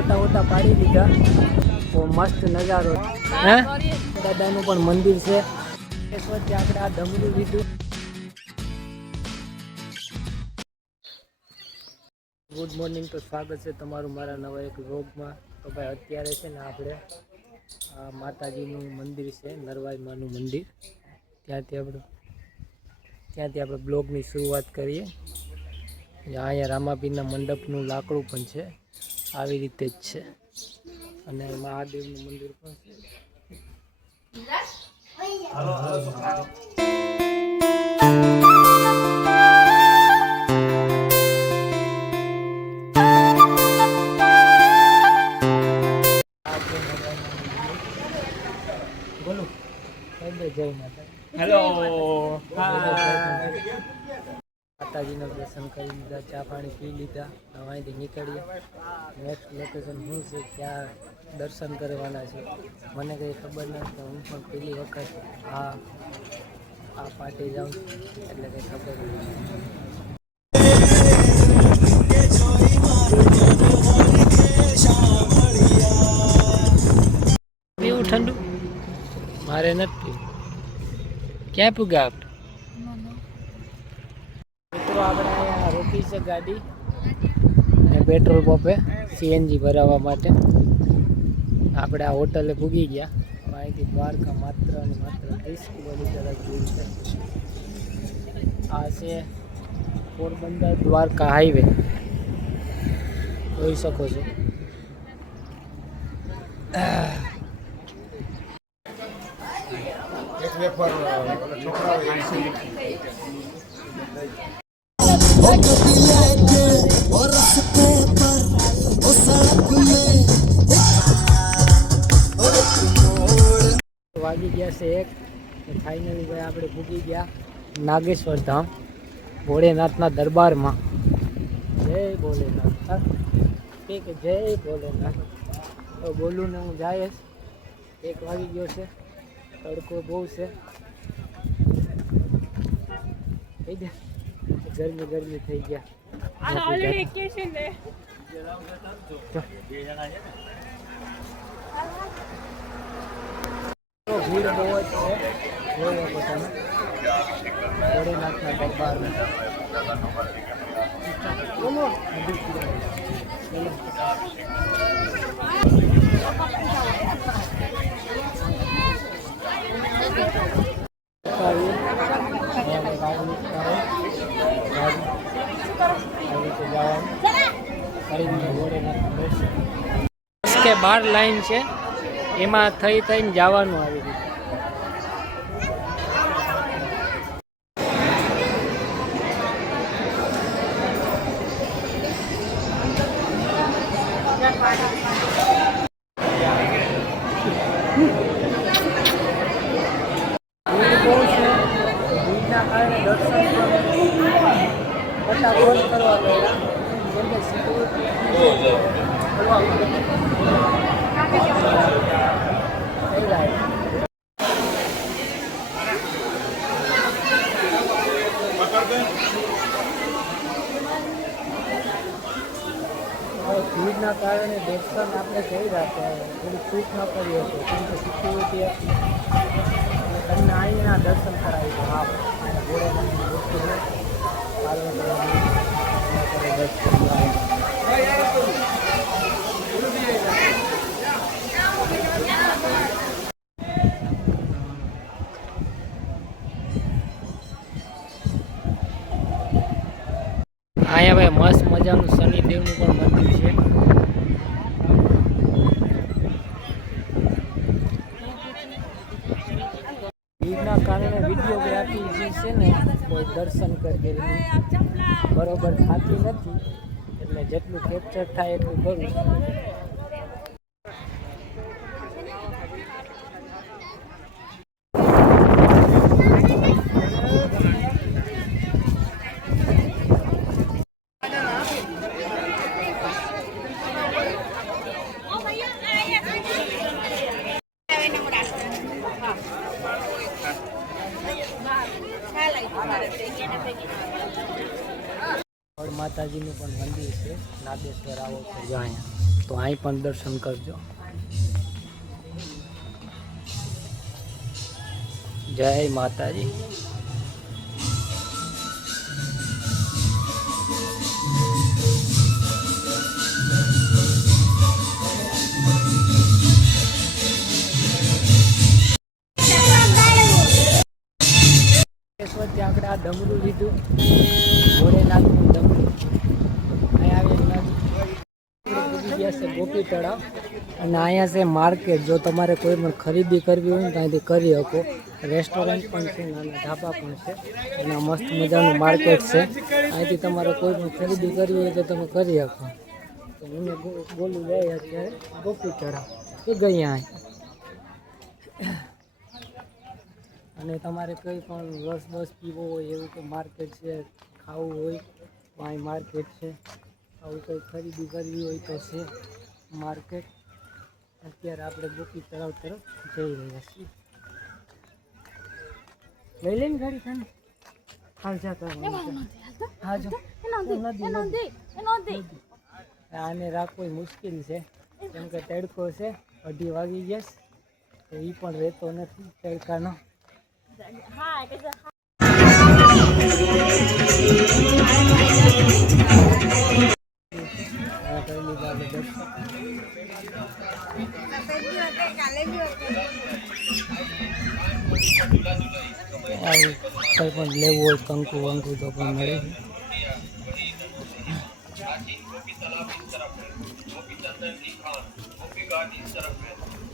ફોટા વોટા પાડી દીધા. બહુ મસ્ત નજારો. હે દાદાનું પણ મંદિર છે. વચ્ચે આપણે આ ડમરું લીધું. ગુડ મોર્નિંગ, તો સ્વાગત છે તમારું મારા નવા એક વ્લોગમાં. તો ભાઈ અત્યારે છે ને આપણે માતાજીનું મંદિર છે, નરવાઈ માનું મંદિર, ત્યાંથી આપણે બ્લોગની શરૂઆત કરીએ. અહીંયા રામાપીરના મંડપનું લાકડું પણ છે, આવી રીતે જ છે. અને મહાદેવનું મંદિર પણ છે. બોલો જય માતા. હેલો, માતાજીના દર્શન કરી લીધા, ચા પાણી પી લીધા. અહીંથી નીકળીએ. નેક્સ્ટ લોકેશન શું છે, ક્યાં દર્શન કરવાના છે મને કંઈ ખબર નથી. હું પણ પહેલી વખત આ પાર્ટી જાઉં એટલે કંઈ ખબર નથી. પીવું ઠંડુ મારે નથી. ક્યાં પૂગા આપણે મિત્રો? આપણે અહીંયા રોકી છે ગાડી અને પેટ્રોલ પંપે સીએનજી ભરાવવા માટે. આપણે આ હોટલે પૂગી ગયા. અહીંથી દ્વારકા માત્ર અને માત્ર 30 કિલોમીટર જ દૂર છે. આ છે પોરબંદર દ્વારકા હાઈવે, જોઈ શકો છો. વાગી ગયા છે 1. ફાઇનલી ભાઈ આપણે પૂગી ગયા નાગેશ્વર ધામ, ભોળેનાથના દરબારમાં. જય ભોલેનાથ, કે જય ભોલેનાથ. તો બોલું ને હું જાય 1 વાગી ગયો છે. તડકો બહુ છે. ગરમી થઈ ગયા. ભીડ બહુ જ છે. જોઈ શકો તમે ભોળેનાથના દરબારમાં. કે 12 લાઈન છે, એમાં થઈને જવાનું આવી રીતે. ભીડના કારણે દર્શન ફટાફટ કરવા ગયા. કેમ કે સિક્યુરિટી ભીડના કારણે દર્શન આપણે કર્યા હતા. થોડી ચૂક ન કરી હતી કેમ કે સિક્યુરિટી હતી. તમને અહીંના દર્શન કરાવી દો. હા, ભોળેનાથની મૂર્તિ છે. અહીંયા ભાઈ મસ્ત મજાનું શનિદેવનું પણ મંદિર છે. ભીડના કારણે વિડીયોગ્રાફી જે છે ને કોઈ દર્શન કરી બરોબર થતી નથી, એટલે જેટલું કેપ્ચર થાય એટલું કરું. માતાજીનું પણ મંદિર છે નાગેશ્વર. આવો તો જો અહીંયા, તો અહીં પણ દર્શન કરજો. જય માતાજી. ત્યાં આપણે આ ડમરું લીધું, ભોળેનાથનું ડમરું. અહીંયા આવી છે ગોપી તળાવ, અને અહીંયા છે માર્કેટ. જો તમારે કોઈ પણ ખરીદી કરવી હોય ને તો અહીંથી કરી શકો. રેસ્ટોરન્ટ પણ છે, નાના ઢાબા પણ છે, અને મસ્ત મજાનું માર્કેટ છે. અહીંથી તમારે કોઈ પણ ખરીદી કરવી હોય તો તમે કરી શકો. તો મને બોલું જાય અત્યારે ગોપી તળાવ એ ગઈ અહીં. અને તમારે કંઈ પણ રસ બસ પીવો હોય એવું કે માર્કેટ છે, ખાવું હોય તો અહીં માર્કેટ છે. આવું કંઈ ખરીદી કરવી હોય તો છે માર્કેટ. અત્યારે આપણે ગોપી તળાવ તરફ જઈ રહ્યા છીએ. લઈ લઈને ગાડી ખાને હાલ જા કરવાનું. હા જો નદી આને રાખવું મુશ્કેલ છે, કેમ કે તડકો છે. 2:30 વાગી ગયા તો એ પણ રહેતો નથી તડકાનો. કંઈ પણ લેવું હોય કંકુ વંકુ તો પણ મળે.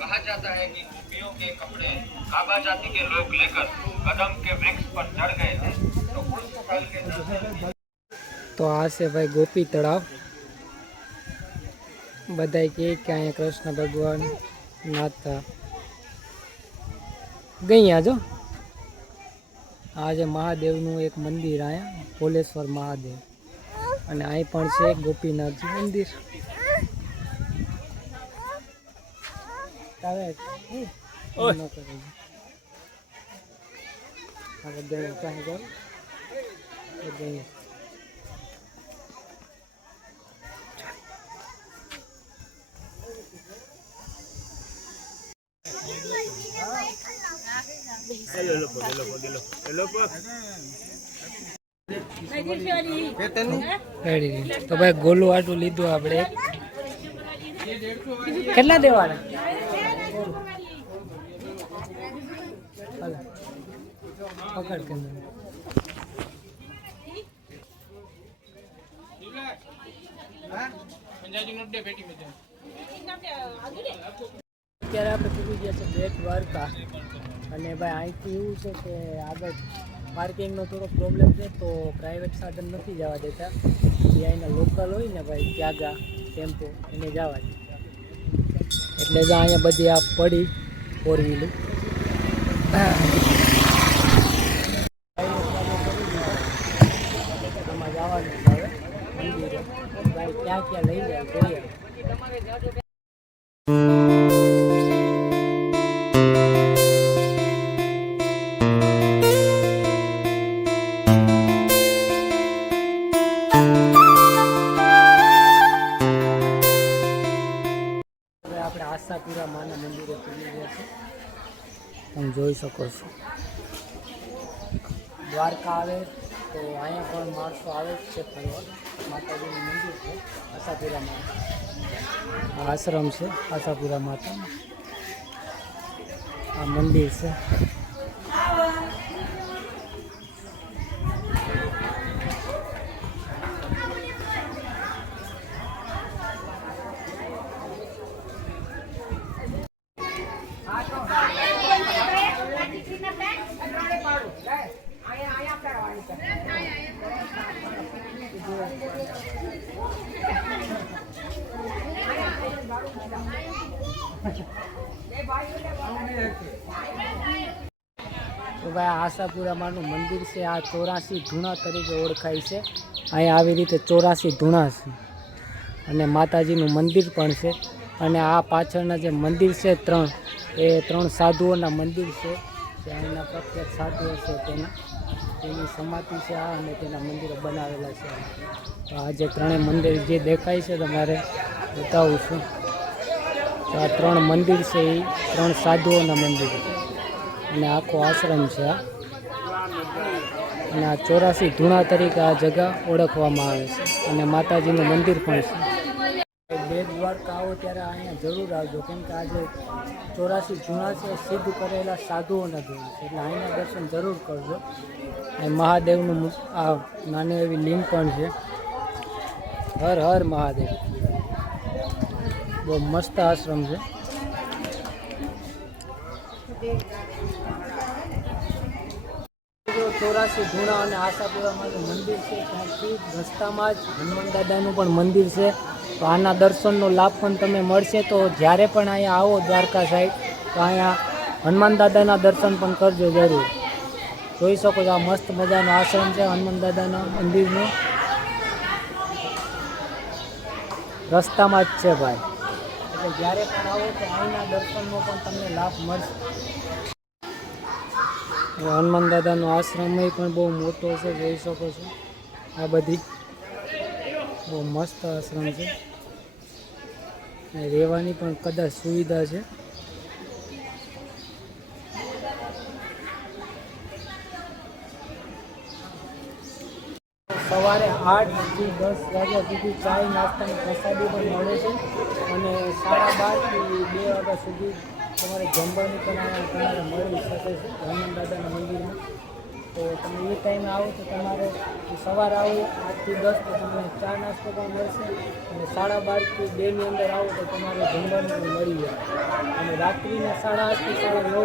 कहा जाता है कि गोपियों के कपड़े काबा जाति के लोग लेकर कदम के वृक्ष पर चढ़ गए थे तो उस साल के તો આ છે ભાઈ ગોપી તળાવ. બધા કહે કે અહીંયા કૃષ્ણ ભગવાન નાતા ગયા. જો આ જે મહાદેવનું એક મંદિર અહીંયા ભોલેશ્વર મહાદેવ, અને અહીં પણ છે ગોપીનાથજી મંદિર. તો ભાઈ ગોલું આટું લીધું આપણે. કેટલા દેવાના? પકડ કે અત્યારે આપણે પૂરી ગયા છે બેટ દ્વારકા. અને ભાઈ અહીંથી એવું છે કે આગળ પાર્કિંગનો થોડો પ્રોબ્લેમ છે, તો પ્રાઇવેટ સાધન નથી જવા દેતા. જે અહીંના લોકલ હોય ને ભાઈ ત્યાગા ટેમ્પો એને જવા દે. એટલે જ અહીંયા બધી આ પડી 4 વ્હીલું. આમાં જવાનું છે હવે મંદિરે. ભાઈ ક્યાં ક્યાં લઈ જાય જોઈએ. આપણે આશાપુરા માના મંદિરે પહોંચી ગયા છે. તમે જોઈ શકો છો. દ્વારકા આવે તો અહીંયા પણ માણસો આવે જ છે ફરવા. માતાજીનું મંદિર છે આશાપુરા માતા. આશ્રમ છે આશાપુરા માતા. આ મંદિર છે. તો ભાઈ આશાપુરા માનું મંદિર છે. આ 84 ધૂણા તરીકે ઓળખાય છે. અહીંયા આવી રીતે 84 ધૂણા છે, અને માતાજીનું મંદિર પણ છે. અને આ પાછળના જે મંદિર છે 3, એ 3 સાધુઓના મંદિર છે. જે અહીંના પ્રખ્યાત સાધુઓ છે તેના. તેની સમાધિ છે આ, અને તેના મંદિરો બનાવેલા છે. તો આ જે ત્રણેય મંદિર જે દેખાય છે તમારે બતાવું છું. તો આ 3 મંદિર છે એ 3 સાધુઓના મંદિર, અને આખો આશ્રમ છે આ. અને આ 84 ધૂણા તરીકે આ જગા ઓળખવામાં આવે છે, અને માતાજીનું મંદિર પણ છે. બેટ દ્વારકા આવો ત્યારે અહીંયા જરૂર આવજો, કેમ કે આ જે 84 ધૂણા છે સિદ્ધ કરેલા સાધુઓના ધૂણા છે, એટલે અહીંના દર્શન જરૂર કરજો. અને મહાદેવનું આ નાની એવી લિંગ પણ છે. હર હર મહાદેવ. બહુ મસ્ત આશ્રમ છે. 84 ધૂણા અને આશાપુરામાનું મંદિર છે. ત્યાંથી રસ્તામાં જ હનુમાન દાદાનું પણ મંદિર છે. તો આના દર્શનનો લાભ પણ તમે મળશે. તો જ્યારે પણ અહીંયા આવો દ્વારકા સાઈડ, તો અહીંયા હનુમાન દાદાના દર્શન પણ કરજો જરૂર. જોઈ શકો છો આ મસ્ત મજાનો આશ્રમ છે હનુમાન દાદાના મંદિરનો. રસ્તામાં જ છે ભાઈ, એટલે જ્યારે પણ આવો તો અહીંના દર્શનનો પણ તમને લાભ મળશે. હનુમાન દાદાનો આશ્રમ પણ બહુ મોટો છે, જોઈ શકો છો. આ બધી બહુ મસ્ત આશ્રમ છે. રહેવાની પણ કદાચ સુવિધા છે. સવારે 8 થી 10 વાગ્યા સુધી ચાય નાસ્તાની પ્રસાદી પણ મળે છે, અને 12:30 થી 2 વાગ્યા સુધી તમારે જમવાની પણ તમારે મળી શકે છે હનુમાન દાદાના મંદિરમાં. તો તમે એ ટાઈમે આવો તો તમારે સવારે આવો 8 થી 10 તો તમને ચા નાસ્તો પણ મળશે, અને 12:30 થી 2ની અંદર આવો તો તમારે જમવાનું પણ મળી જાય. અને રાત્રિના 8:30 થી 9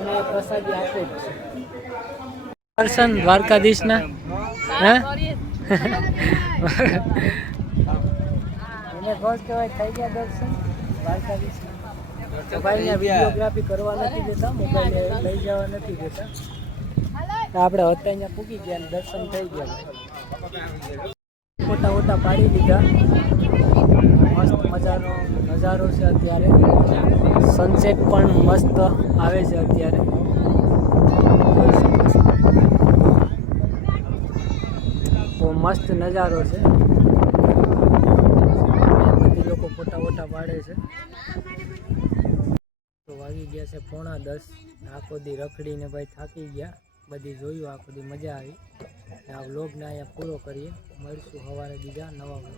અને પ્રસાદી આપે જ છે. દર્શન દ્વારકાધીશના હે એને ફર્સ્ટ કહેવાય, થઈ ગયા દર્શન દ્વારકાધીશના. તો ભાઈને વિડીયોગ્રાફી કરવા નથી દેતા, મોબાઈલ લઈ જવા નથી દેતા. તો આપણે હતા અહીંયા પૂકી ગયા, દર્શન થઈ ગયા. ફોટા વોટા પાડી લીધા. મસ્ત મજાનો નજારો છે અત્યારે. સનસેટ પણ મસ્ત આવે છે અત્યારે. બહુ મસ્ત નજારો છે. બધી લોકો ફોટા વોટા પાડે છે. તો વાગી ગયા છે 9:45. આખો દી રખડીને ભાઈ થાકી ગયા. બધી જોયું, આખો દી મજા આવી. આ વ્લોગને અહીંયા પૂરો કરીએ. મળીશું સવારે બીજા નવા વ્લોગ.